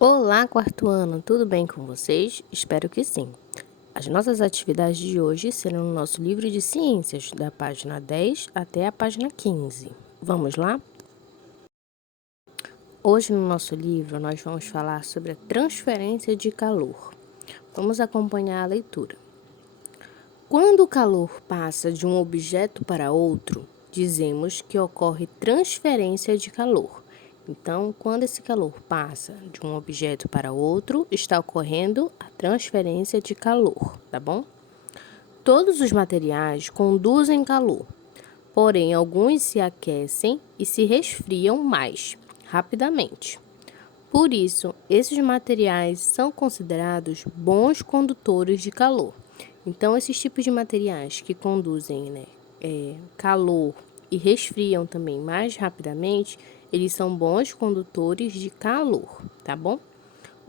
Olá, quarto ano, tudo bem com vocês? Espero que sim. As nossas atividades de hoje serão no nosso livro de ciências, da página 10 até a página 15. Vamos lá? Hoje, no nosso livro, nós vamos falar sobre a transferência de calor. Vamos acompanhar a leitura. Quando o calor passa de um objeto para outro, dizemos que ocorre transferência de calor. Então, quando esse calor passa de um objeto para outro, está ocorrendo a transferência de calor, tá bom? Todos os materiais conduzem calor, porém alguns se aquecem e se resfriam mais rapidamente. Por isso, esses materiais são considerados bons condutores de calor. Então, esses tipos de materiais que conduzem, calor e resfriam também mais rapidamente, eles são bons condutores de calor, tá bom?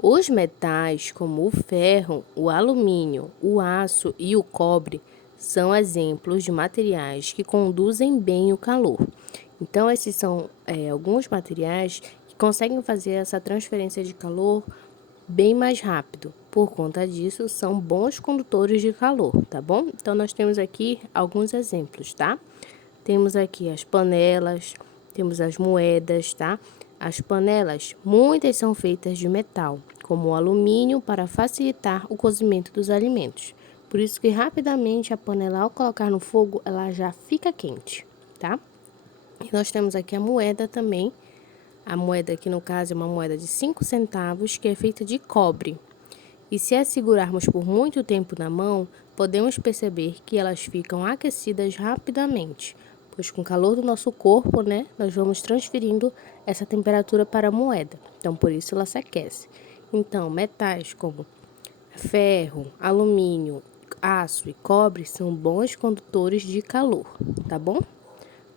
Os metais, como o ferro, o alumínio, o aço e o cobre, são exemplos de materiais que conduzem bem o calor. Então, esses são alguns materiais que conseguem fazer essa transferência de calor bem mais rápido. Por conta disso, são bons condutores de calor, tá bom? Então, nós temos aqui alguns exemplos, tá? Temos aqui as panelas, temos as moedas, tá? As panelas, muitas são feitas de metal, como o alumínio, para facilitar o cozimento dos alimentos. Por isso que rapidamente a panela, ao colocar no fogo, ela já fica quente, tá? E nós temos aqui a moeda também. A moeda aqui, no caso, é uma moeda de 5 centavos, que é feita de cobre. E se a segurarmos por muito tempo na mão, podemos perceber que elas ficam aquecidas rapidamente, pois com o calor do nosso corpo, nós vamos transferindo essa temperatura para a moeda. Então, por isso ela se aquece. Então, metais como ferro, alumínio, aço e cobre são bons condutores de calor, tá bom?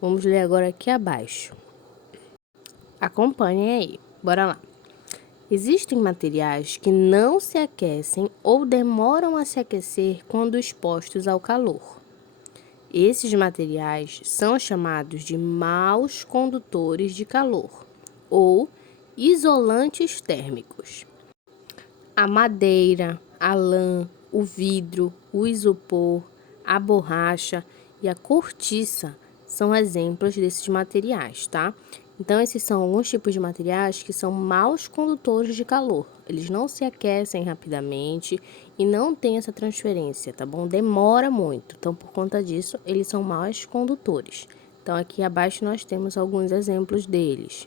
Vamos ler agora aqui abaixo. Acompanhem aí, bora lá. Existem materiais que não se aquecem ou demoram a se aquecer quando expostos ao calor. Esses materiais são chamados de maus condutores de calor ou isolantes térmicos. A madeira, a lã, o vidro, o isopor, a borracha e a cortiça são exemplos desses materiais, tá? Então, esses são alguns tipos de materiais que são maus condutores de calor. Eles não se aquecem rapidamente e não têm essa transferência, tá bom? Demora muito. Então, por conta disso, eles são maus condutores. Então, aqui abaixo nós temos alguns exemplos deles.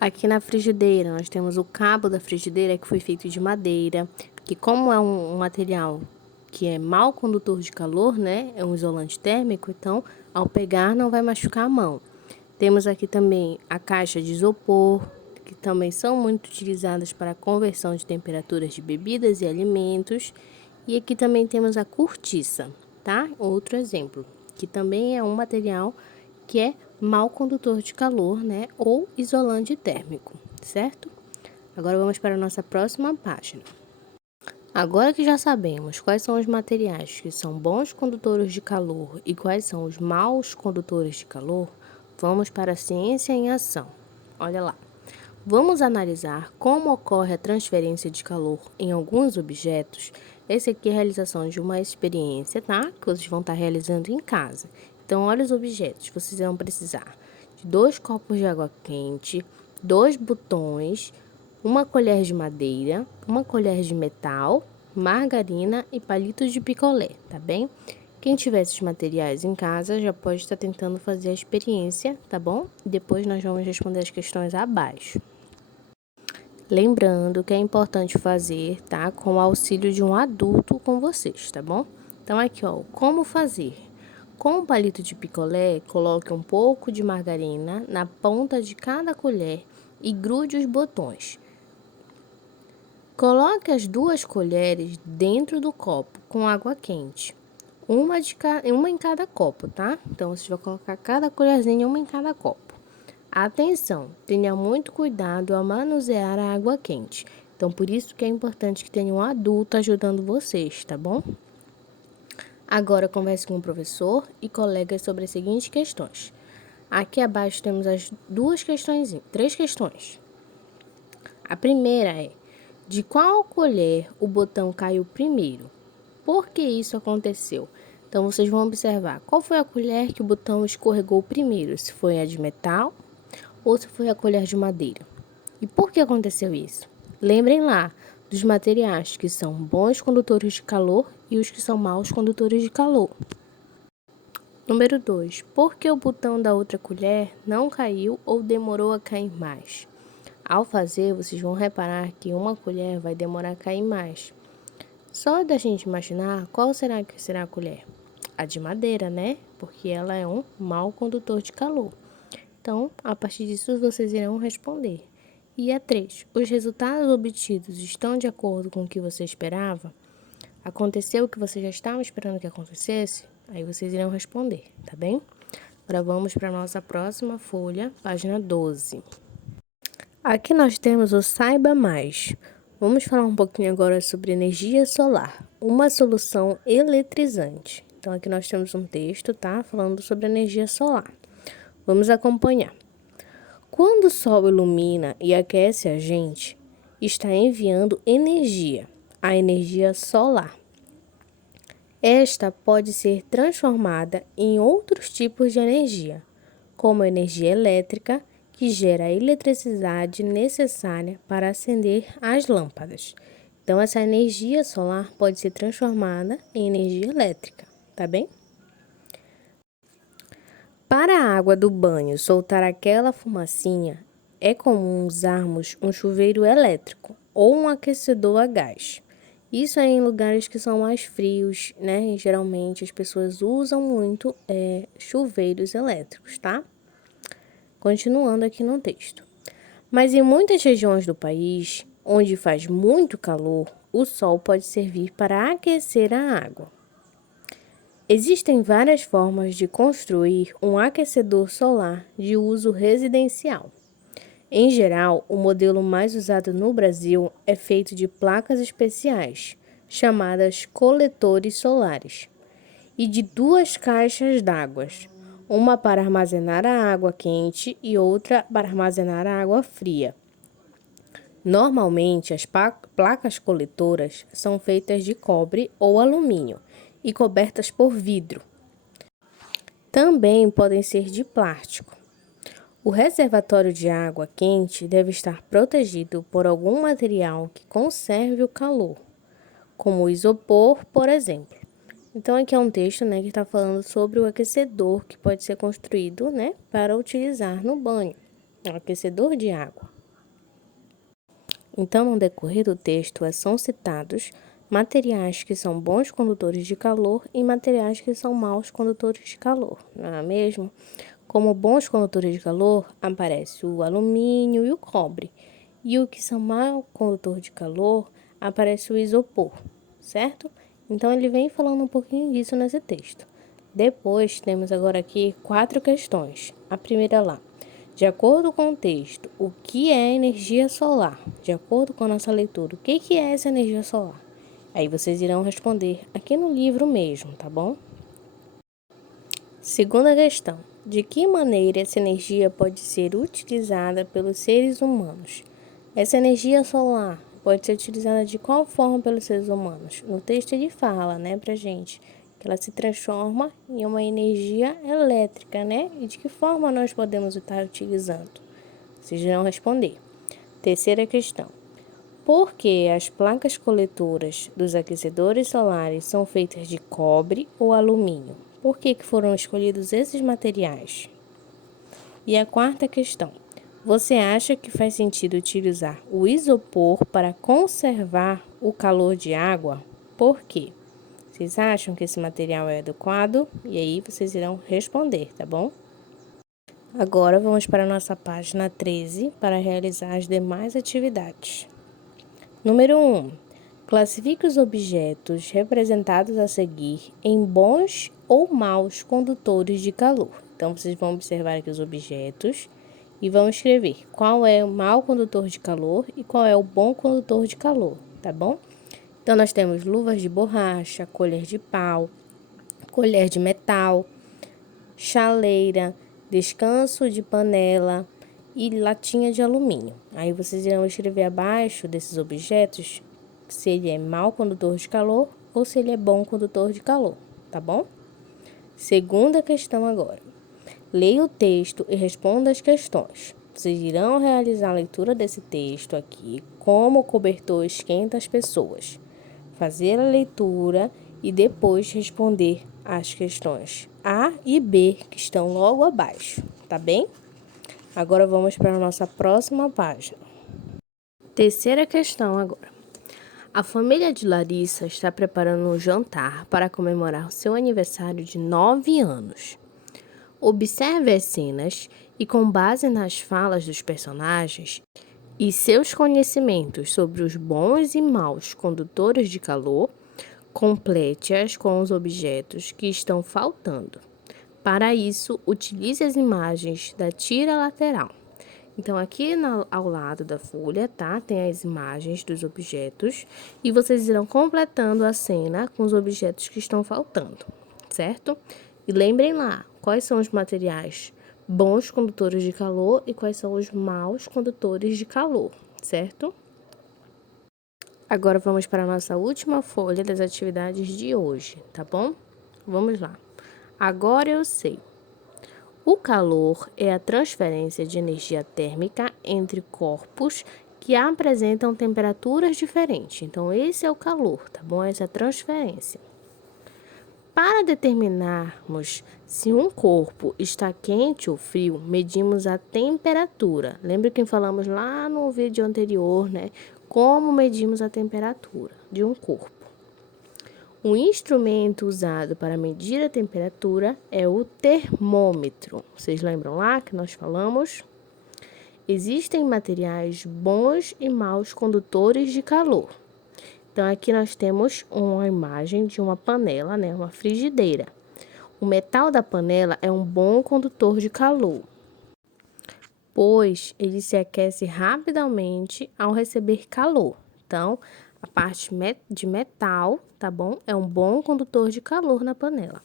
Aqui na frigideira, nós temos o cabo da frigideira que foi feito de madeira, que como é um material que é mau condutor de calor, é um isolante térmico, então ao pegar não vai machucar a mão. Temos aqui também a caixa de isopor, que também são muito utilizadas para a conversão de temperaturas de bebidas e alimentos. E aqui também temos a cortiça, tá? Outro exemplo, que também é um material que é mau condutor de calor, ou isolante térmico, certo? Agora vamos para a nossa próxima página. Agora que já sabemos quais são os materiais que são bons condutores de calor e quais são os maus condutores de calor, vamos para a ciência em ação. Olha lá. Vamos analisar como ocorre a transferência de calor em alguns objetos. Esse aqui é a realização de uma experiência, tá? Que vocês vão estar realizando em casa. Então, olha os objetos. Vocês vão precisar de 2 copos de água quente, 2 botões, uma colher de madeira, uma colher de metal, margarina e palitos de picolé, tá bem? Quem tiver esses materiais em casa já pode estar tentando fazer a experiência, tá bom? Depois nós vamos responder as questões abaixo. Lembrando que é importante fazer, tá? Com o auxílio de um adulto com vocês, tá bom? Então, aqui, ó, como fazer? Com o palito de picolé, coloque um pouco de margarina na ponta de cada colher e grude os botões. Coloque as 2 colheres dentro do copo com água quente. Uma em cada copo, tá? Então, você vai colocar cada colherzinha, uma em cada copo. Atenção, tenha muito cuidado ao manusear a água quente. Então, por isso que é importante que tenha um adulto ajudando vocês, tá bom? Agora, converse com o professor e colegas sobre as seguintes questões. Aqui abaixo temos as 3 questões. A primeira é: de qual colher o botão caiu primeiro? Por que isso aconteceu? Então, vocês vão observar qual foi a colher que o botão escorregou primeiro, se foi a de metal ou se foi a colher de madeira. E por que aconteceu isso? Lembrem lá dos materiais que são bons condutores de calor e os que são maus condutores de calor. Número 2. Por que o botão da outra colher não caiu ou demorou a cair mais? Ao fazer, vocês vão reparar que uma colher vai demorar a cair mais. Só da gente imaginar qual será que será a colher? A de madeira, né? Porque ela é um mau condutor de calor. Então, a partir disso, vocês irão responder. E a 3. Os resultados obtidos estão de acordo com o que você esperava? Aconteceu o que você já estava esperando que acontecesse? Aí vocês irão responder, tá bem? Agora vamos para a nossa próxima folha, página 12. Aqui nós temos o Saiba Mais. Vamos falar um pouquinho agora sobre energia solar, uma solução eletrizante. Então, aqui nós temos um texto, tá? Falando sobre energia solar. Vamos acompanhar. Quando o Sol ilumina e aquece a gente, está enviando energia, a energia solar. Esta pode ser transformada em outros tipos de energia, como a energia elétrica, que gera a eletricidade necessária para acender as lâmpadas. Então, essa energia solar pode ser transformada em energia elétrica, tá bem? Para a água do banho soltar aquela fumacinha, é comum usarmos um chuveiro elétrico ou um aquecedor a gás. Isso é em lugares que são mais frios, né? E geralmente as pessoas usam muito chuveiros elétricos, tá? Continuando aqui no texto. Mas em muitas regiões do país, onde faz muito calor, o sol pode servir para aquecer a água. Existem várias formas de construir um aquecedor solar de uso residencial. Em geral, o modelo mais usado no Brasil é feito de placas especiais, chamadas coletores solares, e de duas caixas d'água, uma para armazenar a água quente e outra para armazenar a água fria. Normalmente, as placas coletoras são feitas de cobre ou alumínio e cobertas por vidro. Também podem ser de plástico. O reservatório de água quente deve estar protegido por algum material que conserve o calor, como o isopor, por exemplo. Então, aqui é um texto, né, que está falando sobre o aquecedor que pode ser construído, né, para utilizar no banho, um aquecedor de água. Então, no decorrer do texto, são citados materiais que são bons condutores de calor e materiais que são maus condutores de calor, não é mesmo? Como bons condutores de calor, aparece o alumínio e o cobre. E o que são mau condutor de calor, aparece o isopor, certo? Então, ele vem falando um pouquinho disso nesse texto. Depois, temos agora aqui 4 questões. A primeira lá. De acordo com o texto, o que é energia solar? De acordo com a nossa leitura, o que é essa energia solar? Aí vocês irão responder aqui no livro mesmo, tá bom? Segunda questão. De que maneira essa energia pode ser utilizada pelos seres humanos? Essa energia solar pode ser utilizada de qual forma pelos seres humanos? No texto ele fala, né, pra gente, que ela se transforma em uma energia elétrica, né? E de que forma nós podemos estar utilizando? Vocês irão responder. Terceira questão. Por que as placas coletoras dos aquecedores solares são feitas de cobre ou alumínio? Por que foram escolhidos esses materiais? E a quarta questão. Você acha que faz sentido utilizar o isopor para conservar o calor de água? Por quê? Vocês acham que esse material é adequado? E aí vocês irão responder, tá bom? Agora vamos para a nossa página 13 para realizar as demais atividades. Número 1. Classifique os objetos representados a seguir em bons ou maus condutores de calor. Então, vocês vão observar aqui os objetos e vão escrever qual é o mau condutor de calor e qual é o bom condutor de calor, tá bom? Então, nós temos luvas de borracha, colher de pau, colher de metal, chaleira, descanso de panela e latinha de alumínio. Aí vocês irão escrever abaixo desses objetos se ele é mau condutor de calor ou se ele é bom condutor de calor, tá bom? Segunda questão agora. Leia o texto e responda as questões. Vocês irão realizar a leitura desse texto aqui, como o cobertor esquenta as pessoas. Fazer a leitura e depois responder as questões A e B, que estão logo abaixo, tá bem? Agora vamos para a nossa próxima página. Terceira questão agora. A família de Larissa está preparando um jantar para comemorar o seu aniversário de 9 anos. Observe as cenas e, com base nas falas dos personagens e seus conhecimentos sobre os bons e maus condutores de calor, complete-as com os objetos que estão faltando. Para isso, utilize as imagens da tira lateral. Então, aqui ao lado da folha, tá? Tem as imagens dos objetos e vocês irão completando a cena com os objetos que estão faltando, certo? E lembrem lá, quais são os materiais bons condutores de calor e quais são os maus condutores de calor, certo? Agora vamos para a nossa última folha das atividades de hoje, tá bom? Vamos lá. Agora eu sei. O calor é a transferência de energia térmica entre corpos que apresentam temperaturas diferentes. Então, esse é o calor, tá bom? Essa é a transferência. Para determinarmos se um corpo está quente ou frio, medimos a temperatura. Lembra que falamos lá no vídeo anterior, né? Como medimos a temperatura de um corpo. O instrumento usado para medir a temperatura é o termômetro. Vocês lembram lá que nós falamos? Existem materiais bons e maus condutores de calor. Então, aqui nós temos uma imagem de uma panela, né? Uma frigideira. O metal da panela é um bom condutor de calor, pois ele se aquece rapidamente ao receber calor. Então, a parte de metal, tá bom? É um bom condutor de calor na panela.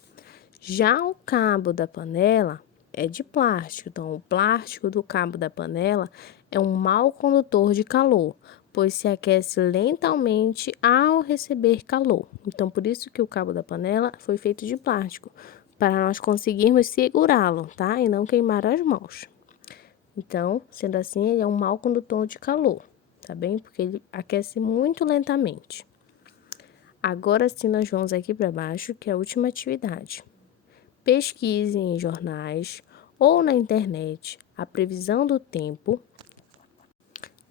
Já o cabo da panela é de plástico. Então, o plástico do cabo da panela é um mau condutor de calor, pois se aquece lentamente ao receber calor. Então, por isso que o cabo da panela foi feito de plástico, para nós conseguirmos segurá-lo, tá? E não queimar as mãos. Então, sendo assim, ele é um mau condutor de calor, tá bem? Porque ele aquece muito lentamente. Agora sim, nós vamos aqui para baixo, que é a última atividade. Pesquise em jornais ou na internet a previsão do tempo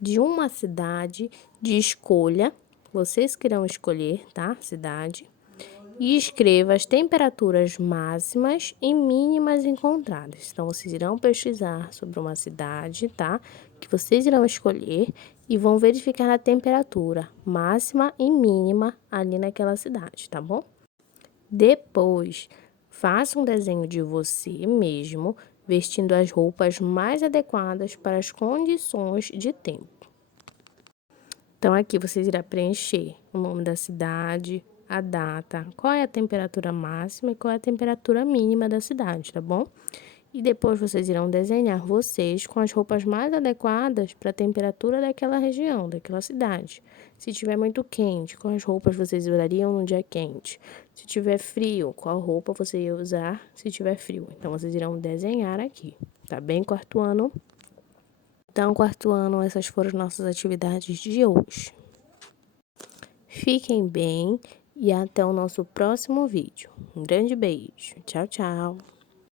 de uma cidade de escolha. Vocês que irão escolher, tá? Cidade. E escreva as temperaturas máximas e mínimas encontradas. Então, vocês irão pesquisar sobre uma cidade, tá? Que vocês irão escolher e vão verificar a temperatura máxima e mínima ali naquela cidade, tá bom? Depois, faça um desenho de você mesmo, vestindo as roupas mais adequadas para as condições de tempo. Então, aqui vocês irão preencher o nome da cidade, a data, qual é a temperatura máxima e qual é a temperatura mínima da cidade, tá bom? E depois vocês irão desenhar vocês com as roupas mais adequadas para a temperatura daquela região, daquela cidade. Se tiver muito quente, quais roupas vocês usariam no dia quente? Se tiver frio, qual roupa você ia usar se tiver frio? Então, vocês irão desenhar aqui, tá bem, quarto ano? Então, quarto ano, essas foram as nossas atividades de hoje. Fiquem bem e até o nosso próximo vídeo. Um grande beijo. Tchau, tchau.